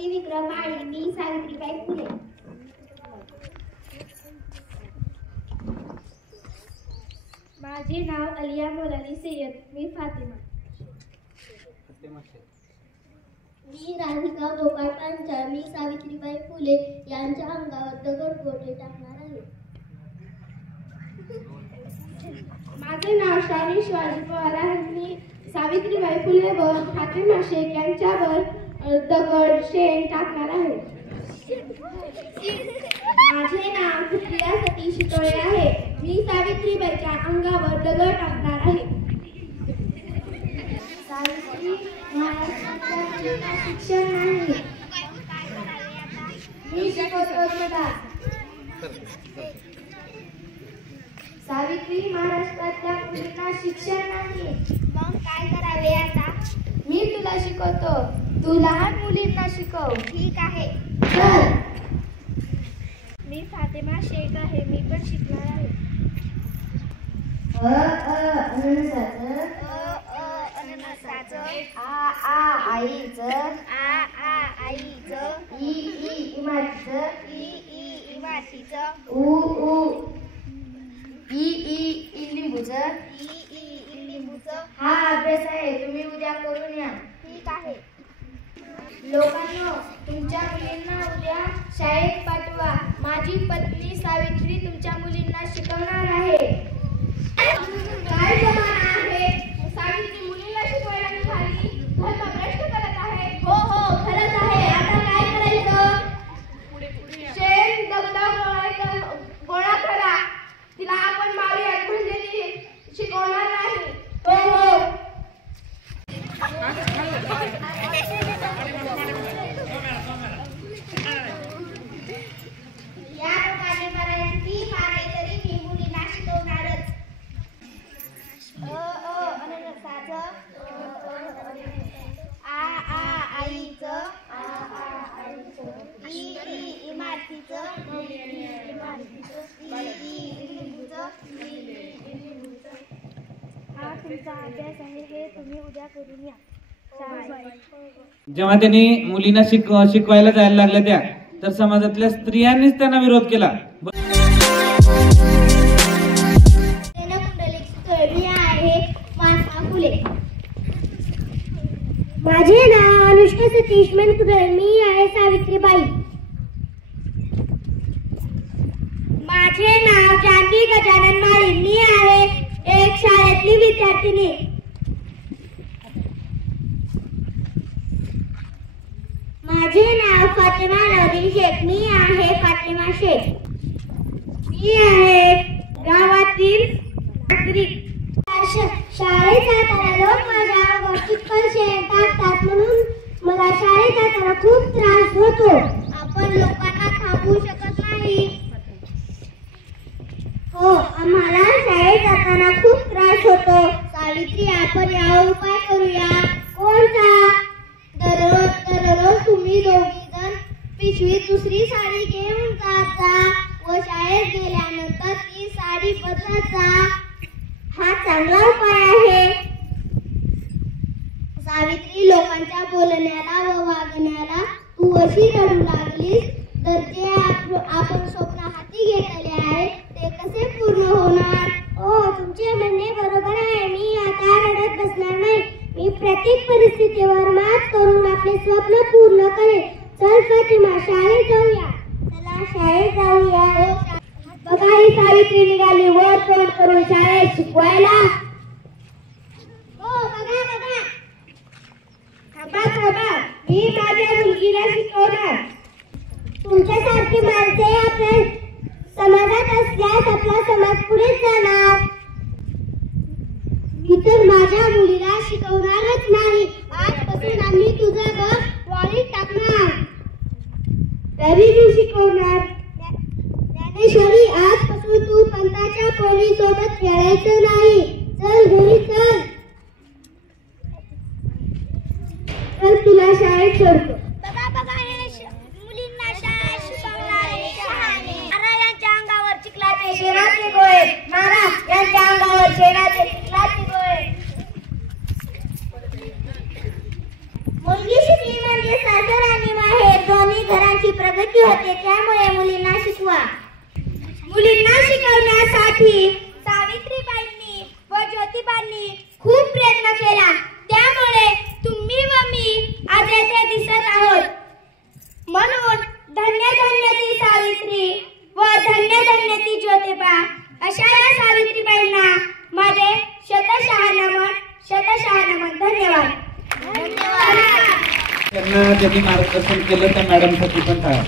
भक्ती विक्रम आणि मी सावित्रीबाई फुले. माझे नाव अलिया मोलानी सय्यद. मी फातिमा. मी राधिका गोपाळ पांचाळ. मी सावित्रीबाई फुले यांच्या अंगावर दगडगोटे टाकणार आहे. माझे नाव शाली शिवाजी पवार आहे. मी सावित्रीबाई फुले व फातिमा शेख यांच्यावर दगड शेण टाकणार आहे. माझे नाव सुप्रिया सतीश शितोळे आहे. मी सावित्रीबाईच्या अंगावर दगड टाकणार आहे. सावित्री महाराष्ट्राच्या शिक्षण नाही. मी शिकवतो सदा. सावित्री महाराष्ट्रातल्या मुलींना शिक्षण नाही. मग काय करावे आता? मी तुला शिकवतो. तू लहान मुलींना शिकव. ठीक आहे. चल. मी फातिमा शेख आहे. मी पण शिकणार आहे. अननसाचं आ आईचं ई इमारतीचं ऊ ई लिंबूचं हा अभ्यास आहे. तुम्ही उद्या करून या. ठीक आहे. लोकांनो, तुमच्या मुलींना उद्या शाळेत पाठवा. माझी पत्नी सावित्री तुमच्या मुलींना शिकवणार आहे. काय जमाना आहे? सावित्री मुलींना शिकवायला निघाली. धर्म भ्रष्ट करत आहे. हो हो खरंच आहे. आता काय करायचं? शेण दगड गोळा करा. तिला आपण मारूयात म्हणजे ती शिकवणार नाही. हो हो. या लोकांनी मला ती मारली तरी मी मुलींना शिकवणारच. अननसाचं आ आईचं ई इमारतीचं हा तुमचा अभ्यास आहे. हे तुम्ही उद्या करून या. जेव्हा त्यांनी मुलींना शिकवायला जायला लागल्या त्या तर समाजातल्या स्त्रियांनीच त्यांना विरोध केला. माझे नाव अनुष्का सतीश मनकुदळ. मी आहे सावित्रीबाई. माझे नाव जानवी गजानन माळी. मी आहे एक शाळेतली विद्यार्थिनी. माझे नाव फातिमा नवरीन शेख. मी आहे फातिमा शेख. मी आहे गावातील नागरिक. शाळेत जाताना लोक माझ्या अंगावर चिखल शेण टाकतात म्हणून मला शाळेत जाताना खूप त्रास होतो. आपण लोकांना थांबवू शकत नाही. हो आम्हाला शाळेत जाताना खूप त्रास होतो. सावित्री आपण यावर उपाय करूया. कोणता? दररोज तुम्ही दोघी जण पिशवीत दुसरी साडी घेऊन जात जा व शाळेत गेल्यानंतर ती साडी बदलत जा. हा चांगला उपाय आहे. सावित्री लोकांच्या बोलण्याला व वागण्याला तू अशी रडू लागलीस तर जे आपण स्वप्न हाती घेतले आहे ते कसे पूर्ण होणार? हो तुमचे म्हणणे बरोबर आहे. मी आता रडत बसणार नाही. मी प्रत्येक परिस्थितीवर मात करून आपले स्वप्न पूर्ण करेन. चल फातिमा शाळेत जाऊया. चला शाळेत जाऊया. बघा ही सावित्री निघाली वर तोंड करून शाळेत शिकवायला. हो बघा बघा. थांबा. मी माझ्या मुलगीला शिकवणार. तुमच्यासारखी माणसे आपल्या समाजात असल्यास आपला समाज पुढे जाणार. मी तर माझ्या मुलीला शिकवणारच नाही. आजपासून आम्ही तुझं घर वाळीत टाकणार. तरी मी शिकवणार. ज्ञानेश्वरी आजपासून तू पंताच्या पोरीसोबत खेळायचं नाही. चल घरी चल. तर तुला शाळेत सोडतो. बघा हे मुलींना शाळेत शिकवणारे शहाणे. मारा यांच्या अंगावर चिखलाचे शेणाचे गोळे. मारा यांच्या अंगावर शेणाचे चिखलाचे गोळे. मुलगी शिकली म्हणजे सासर आणि माहेर. प्रगती होते. त्यामुळे मुलींना शिकवा. मुलींना शिकवण्यासाठी सावित्रीबाईंनी व ज्योतिबांनी खूप प्रयत्न केला. त्यामुळे तुम्ही व मी आज येथे दिसत आहोत. म्हणून धन्य धन्य ती सावित्री व धन्य धन्य ती ज्योतिबा अशा या सावित्रीबाईंना माझे शतशः नमन. धन्यवाद. त्यांना ज्यांनी मार्गदर्शन केलं त्या मॅडमसाठी पण टाळा.